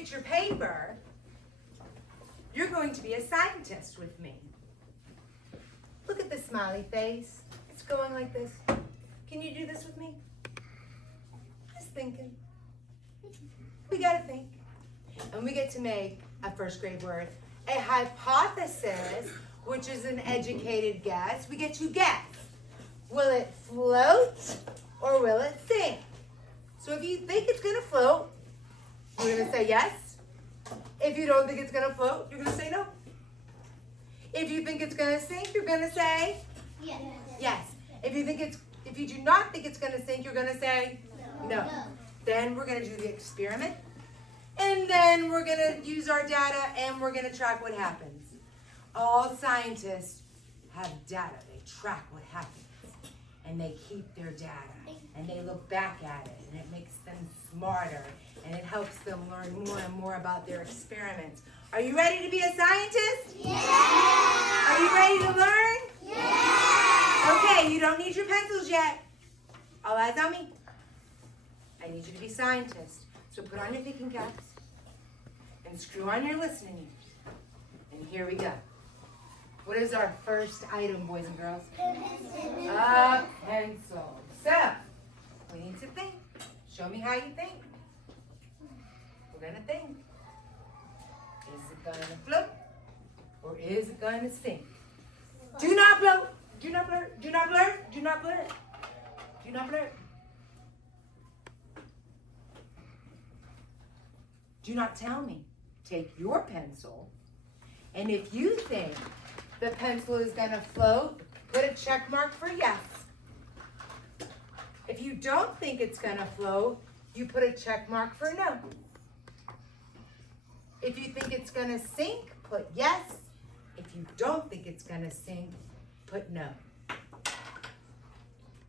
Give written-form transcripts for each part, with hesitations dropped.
at your paper, you're going to be a scientist with me. Look at the smiley face. It's going like this. Can you do this with me? Just thinking. We gotta think. And we get to make a first grade word, a hypothesis, which is an educated guess. We get to guess. Will it float or will it sink? So if you think it's gonna float, you're gonna say yes. If you don't think it's gonna float, you're gonna say no. If you think it's gonna sink, you're gonna say Yes. yes. If you do not think it's gonna sink, you're gonna say no. Then we're gonna do the experiment, and then we're gonna use our data, and we're gonna track what happens. All scientists have data. They track what happens, and they keep their data, and they look back at it, and it makes them smarter, and it helps them learn more and more about their experiments. Are you ready to be a scientist? Yeah. Are you ready to learn? Yeah. Okay, you don't need your pencils yet. All eyes on me. I need you to be scientists. So put on your thinking caps and screw on your listening ears. And here we go. What is our first item, boys and girls? A pencil. So, we need to think. Show me how you think. We're going to think. Is it going to float or is it going to sink? Do not float. Do not blur. Do not blur. Do not blur. Do not blur. Do not tell me. Take your pencil, and if you think the pencil is going to float, put a check mark for yes. If you don't think it's going to float, you put a check mark for no. If you think it's going to sink, put yes. If you don't think it's going to sink, put no.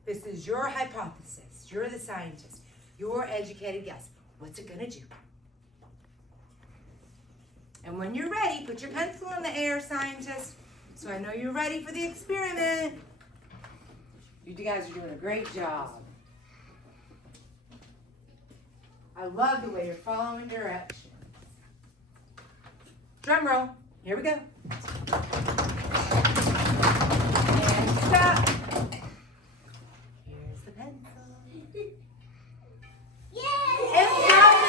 This is your hypothesis. You're the scientist. Your educated guess. What's it going to do? And when you're ready, put your pencil in the air, scientist, so I know you're ready for the experiment. You guys are doing a great job. I love the way you're following directions. Drum roll. Here we go. And stop. Here's the pencil. Yay! It's floating.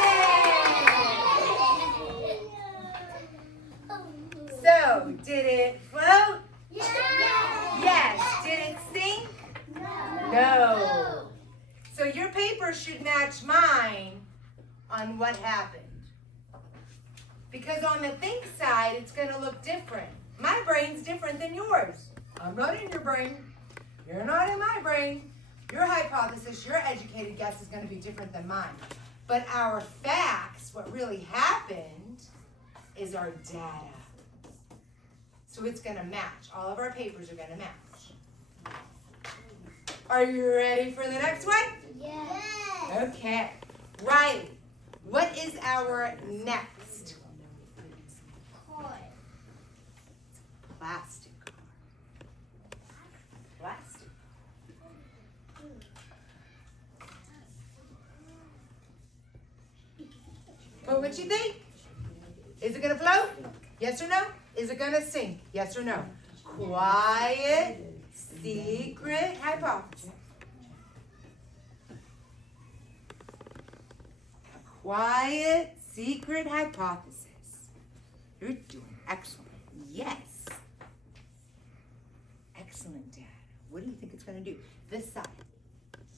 So, did it float? Yes. Did it sink? No. So your paper should match mine on what happened. Because on the think side, it's going to look different. My brain's different than yours. I'm not in your brain. You're not in my brain. Your hypothesis, your educated guess is going to be different than mine. But our facts, what really happened, is our data. So it's going to match. All of our papers are going to match. Are you ready for the next one? Yes. Okay. Riley, what is our next? Plastic car. Plastic. But what you think? Is it going to float? Yes or no? Is it going to sink? Yes or no? Quiet, secret hypothesis. Quiet, secret hypothesis. You're doing excellent. Yes. Excellent, Dad. What do you think it's going to do? This side.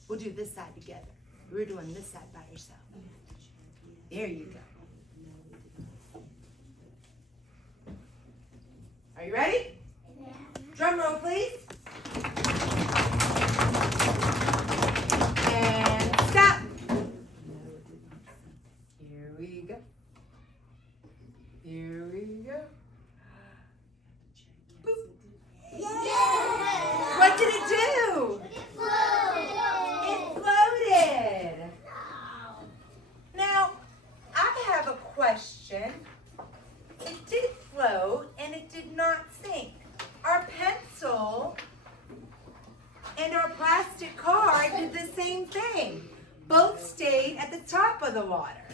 We'll do this side together. We're doing this side by yourself. There you go. Are you ready? Yeah. Drum roll, please. And stop. Here we go. Here we go. Yes. What did it do? It flew. It floated. Now, I have a question. It did float and it did not sink. Our pencil and our plastic car did the same thing. Both stayed at the top of the water.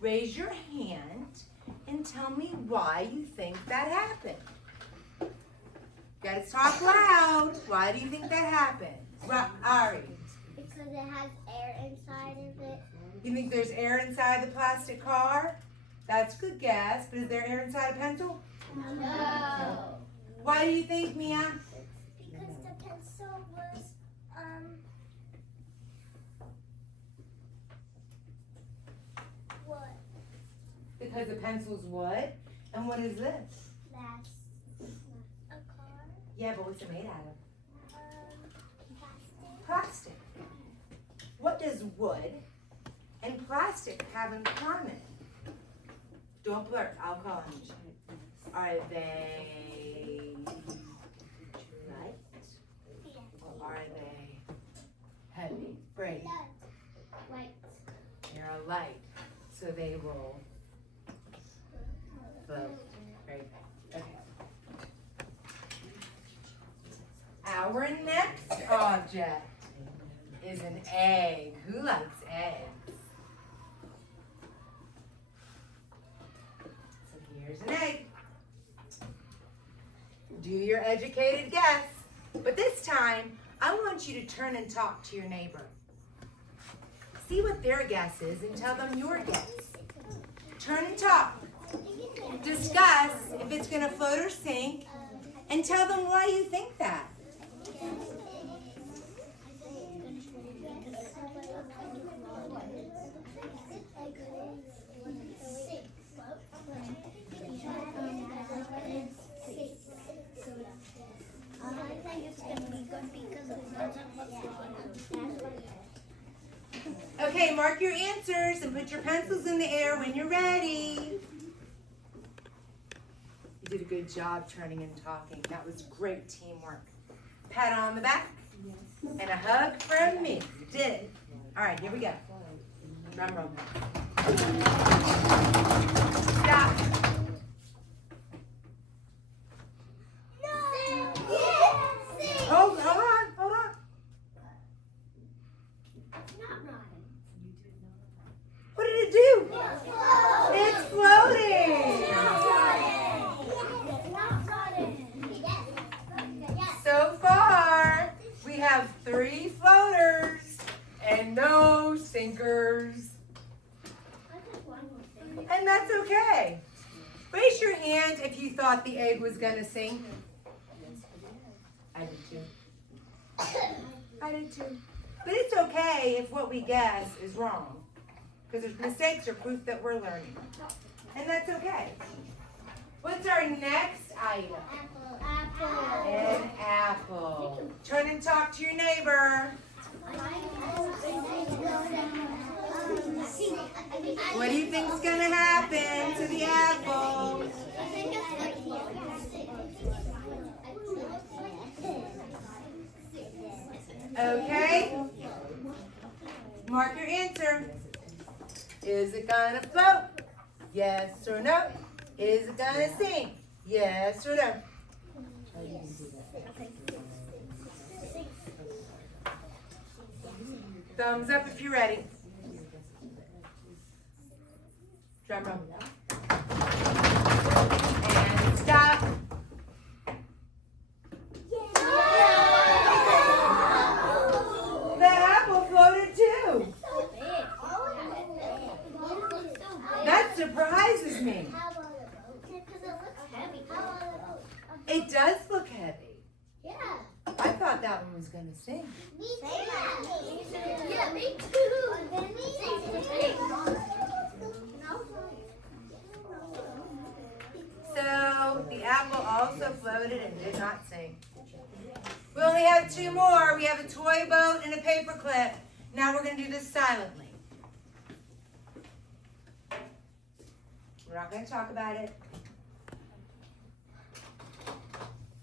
raise your hand and tell me why you think that happened. Gotta talk loud. Why do you think that happened? Ari. Because it has air inside of it. You think there's air inside the plastic car? That's a good guess, but is there air inside a pencil? No. Why do you think, Mia? Because the pencil was, what? Because the pencil's wood. And what is this? That's a car. Yeah, but what's it made out of? Plastic. Plastic. What does wood and plastic have in common? Don't blurt, I'll call on you. Are they light? Yeah. Or are they heavy? Brady. White. They're a light, so they will float. Great. Okay. Our next object is an egg. Who likes eggs? So here's an egg. Do your educated guess. But this time, I want you to turn and talk to your neighbor. See what their guess is and tell them your guess. Turn and talk. Discuss if it's going to float or sink, and tell them why you think that. Okay, mark your answers and put your pencils in the air when you're ready. You did a good job turning and talking. That was great teamwork. Pat on the back and a hug from me. You did it. All right, here we go. Drum roll. Stop. Hold on. What did it do? It's floating. So far, we have 3 floaters and no sinkers. And that's okay. Raise your hand if you thought the egg was going to sink. I did too. I did too. But it's okay if what we guess is wrong. Because mistakes are proof that we're learning. And that's okay. What's our next item? Apple. An apple. Turn and talk to your neighbor. What do you think's going to happen to the apple? Okay. Mark your answer. Is it gonna float? Yes or no? Is it gonna sink? Yes or no? Thumbs up if you're ready. Drum roll. And stop. The apple floated too. That surprises me. It does look heavy. Yeah. I thought that one was going to sink. Me too. Yeah, me too. So the apple also floated and did not sink. We only have 2 more. We have a toy boat and a paper clip. Now we're going to do this silently. We're not going to talk about it.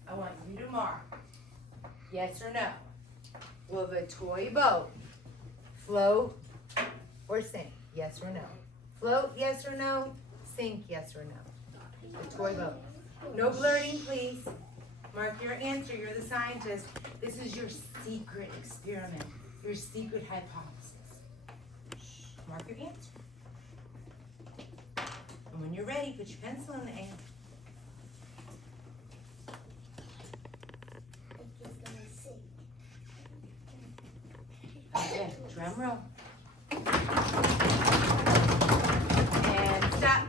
I want you to mark. Yes or no? Will the toy boat float or sink? Yes or no? Float, yes or no? Sink, yes or no? The toy boat. No blurting, please. Mark your answer. You're the scientist. This is your secret experiment, your secret hypothesis. Shh. Mark your answer. ready, put your pencil in the air. Okay, drum roll. And stop.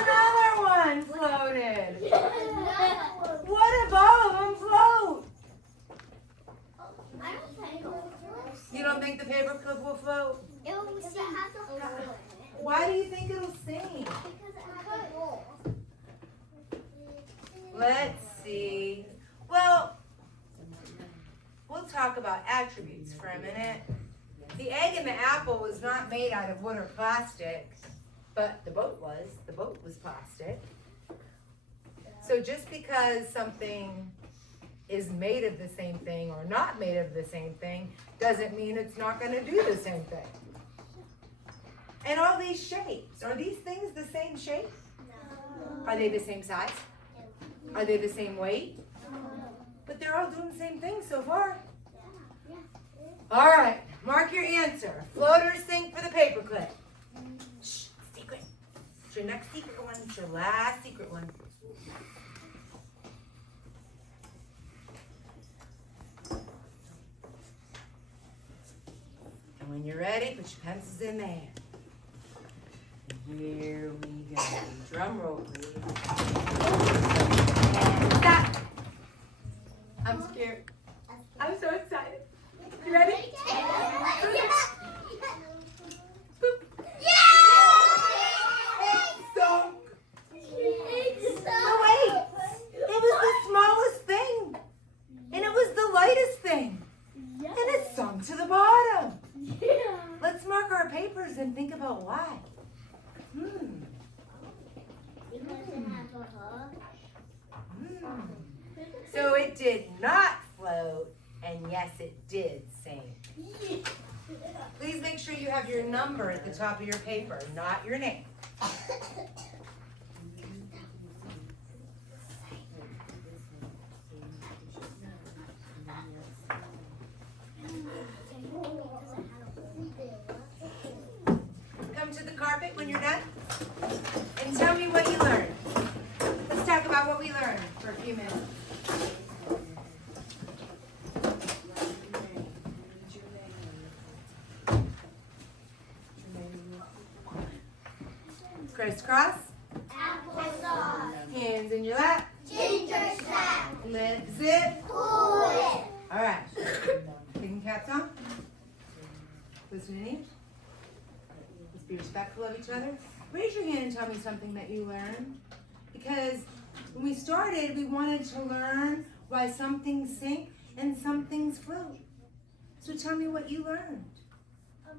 Another one floated. What if all of them float? You don't think the paperclip will float? Why do you think it'll sing? Let's see. Well, we'll talk about attributes for a minute. The egg and the apple was not made out of wood or plastic, but the boat was. The boat was plastic. So just because something is made of the same thing or not made of the same thing doesn't mean it's not going to do the same thing. And all these shapes, are these things the same shape? Are they the same size? Are they the same weight? But they're all doing the same thing so far. All right, mark your answer. Float or sink for the paperclip. Shh, secret. It's your next secret one. It's your last secret one. And when you're ready, put your pencils in there. And here we go. Drum roll, please. And stop. I'm scared. I'm so excited. You ready? Boop. It sunk. Oh wait, it was the smallest thing. And it was the lightest thing. And it sunk to the bottom. Let's mark our papers and think about why. So it did not float, and yes, it did sink. Please make sure you have your number at the top of your paper, not your name. Come to the carpet when you're done and tell me what you learned. Let's talk about what we learned for a few minutes. Crisscross. Applesauce. Hands in your lap. Ginger snap. Lip zip. Cool it. All right. Taking caps on. Listen to your ears. Let's be respectful of each other. Raise your hand and tell me something that you learned. Because when we started, we wanted to learn why some things sink and some things float. So tell me what you learned. I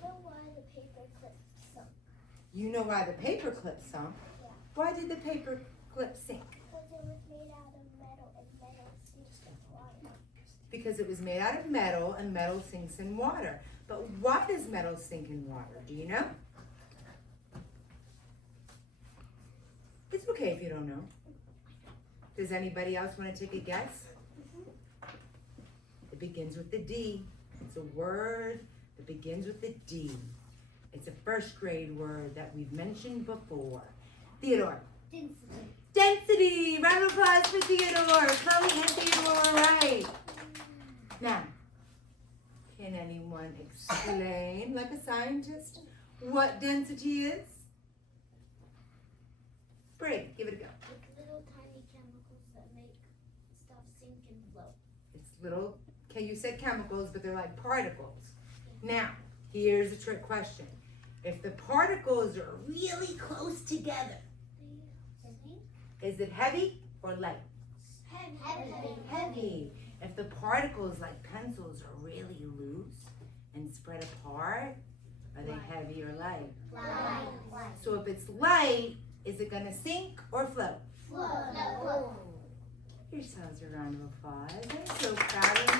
know why the paperclip sunk. You know why the paperclip sunk. Yeah. Why did the paperclip sink? Because it was made out of metal and metal sinks in water. Because it was made out of metal and metal sinks in water. But why does metal sink in water? Do you know? It's okay if you don't know. Does anybody else want to take a guess? It begins with the D. It's a word that begins with the D. It's a first grade word that we've mentioned before. Theodore. Density. Density. Round of applause for Theodore. Chloe and Theodore are right. Now, can anyone explain, like a scientist, what density is? Brig, give it a go. Like little tiny chemicals that make stuff sink and float. It's little, okay, you said chemicals, but they're like particles. Now, here's a trick question. If the particles are really close together, is it heavy or light? Heavy. Heavy. If the particles, like pencils, are really loose and spread apart, are they heavy or light? Light. So if it's light, is it gonna sink or float? Float. Yourselves a round of applause. I'm so proud of you.